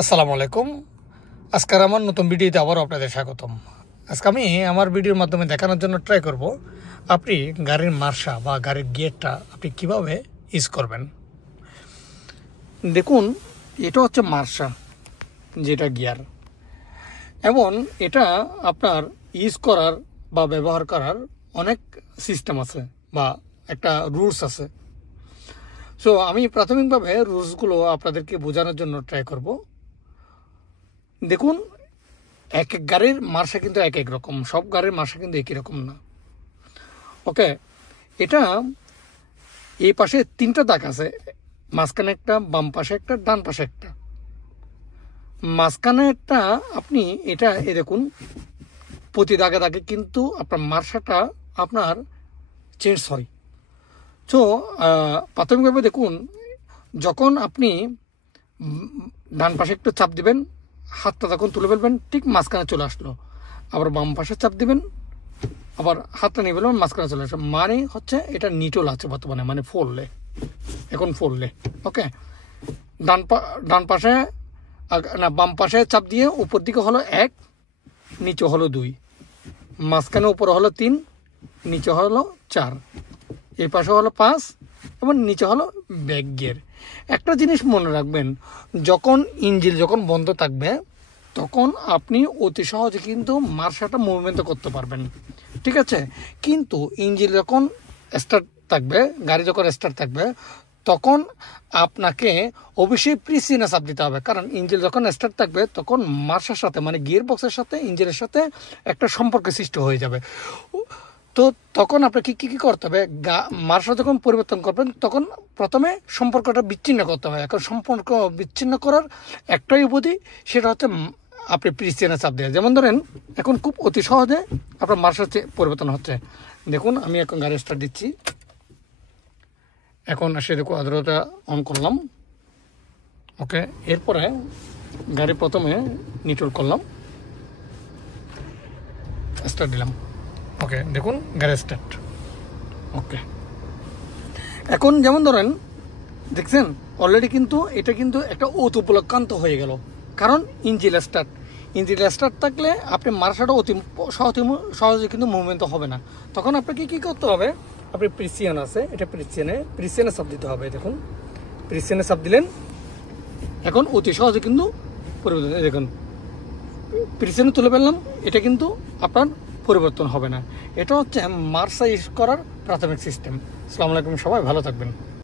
আসসালামু আলাইকুম। আজকের আমার নতুন ভিডিওতে আবারও আপনাদের স্বাগতম। আজকে আমি আমার ভিডিওর মাধ্যমে দেখানোর জন্য ট্রাই করব আপনি গাড়ির মার্শা বা গাড়ির গিয়ারটা আপনি কিভাবে ইউজ করবেন। দেখুন, এটা হচ্ছে মার্শা, যেটা গিয়ার, এবং এটা আপনার ইউজ করার বা ব্যবহার করার অনেক সিস্টেম আছে বা একটা রুলস আছে। সো আমি প্রাথমিকভাবে রুলসগুলো আপনাদেরকে বোঝানোর জন্য ট্রাই করব। দেখুন, এক এক গাড়ির মার্শা কিন্তু এক এক রকম, সব গাড়ির মার্শা কিন্তু একই রকম না। ওকে, এটা এই পাশে তিনটা দাগ আছে, মাঝখানে একটা, বাম পাশে একটা, ডান পাশে একটা। মাঝখানে একটা আপনি এটা দেখুন, প্রতি দাগে দাগে কিন্তু আপনার মার্শাটা আপনার চেঞ্জ হয়। তো প্রাথমিকভাবে দেখুন, যখন আপনি ডান পাশে একটু চাপ দিবেন, হাতটা তখন তুলে ফেলবেন, ঠিক মাঝখানে চলে আসলো। আবার বাম পাশে চাপ দিবেন, আবার হাতটা নিয়ে ফেলবেন, মাঝখানে চলে আসলো। মানে হচ্ছে এটা নিটোল আছে বর্তমানে, মানে ফোরলে, এখন ফোরলে। ওকে, ডান পাশে না, বাম পাশে চাপ দিয়ে উপর দিকে হলো 1, নিচে হলো 2, মাঝখানে উপরে হলো 3, নিচে হলো 4, এই পাশে হলো 5 এবং নিচে হলো ব্যাক গিয়ার। একটা জিনিস মনে রাখবেন, যখন ইঞ্জিন যখন বন্ধ থাকবে তখন আপনি অতি সহজে কিন্তু মার্শাটা মুভমেন্ট করতে পারবেন, ঠিক আছে। কিন্তু ইঞ্জিন যখন স্টার্ট থাকবে, গাড়ি যখন স্টার্ট থাকবে, তখন আপনাকে অবশ্যই প্রিসিনে চাপ দিতে হবে, কারণ ইঞ্জিন যখন স্টার্ট থাকবে তখন মার্শার সাথে, মানে গিয়ার বক্সের সাথে ইঞ্জিনের সাথে একটা সম্পর্ক সৃষ্টি হয়ে যাবে। তো তখন আপনাকে কি করতে হবে, মার্শা যখন পরিবর্তন করবেন তখন প্রথমে সম্পর্কটা বিচ্ছিন্ন করতে হবে। এখন সম্পর্ক বিচ্ছিন্ন করার একটাই উপাধি, সেটা হচ্ছে আপনি প্রিসিনে চাপ দেওয়া। যেমন ধরেন, এখন খুব অতি সহজে আপনার মার্শা পরিবর্তন হচ্ছে। দেখুন, আমি এখন গাড়ি স্টার্ট দিচ্ছি, এখন আসে দেখো আদ্রতা অন করলাম। ওকে, এরপরে গাড়ি প্রথমে নিটোল করলাম, স্টার্ট দিলাম। ওকে, দেখুন গাড়ি স্টার্ট। ওকে, এখন যেমন ধরেন, দেখছেন অলরেডি কিন্তু এটা কিন্তু একটা উপলক্ষান্ত হয়ে গেল, কারণ ইঞ্জিন স্টার্ট থাকলে আপনি মার্শাটা অতি সহজে কিন্তু মুভমেন্ট হবে না। তখন আপনাকে কি করতে হবে, আপনি প্রিসিয়ান আছে, এটা প্রিসিয়ানে চাপ দিতে হবে। দেখুন, প্রিসিয়ানে চাপ দিলেন, এখন অতি সহজে কিন্তু পরিবর্তন, দেখুন প্রিসিয়ানে তুলে ফেললাম, এটা কিন্তু আপনার পরিবর্তন হবে না। এটা হচ্ছে মার্শা ইউজ করার প্রাথমিক সিস্টেম। আসসালামু আলাইকুম, সবাই ভালো থাকবেন।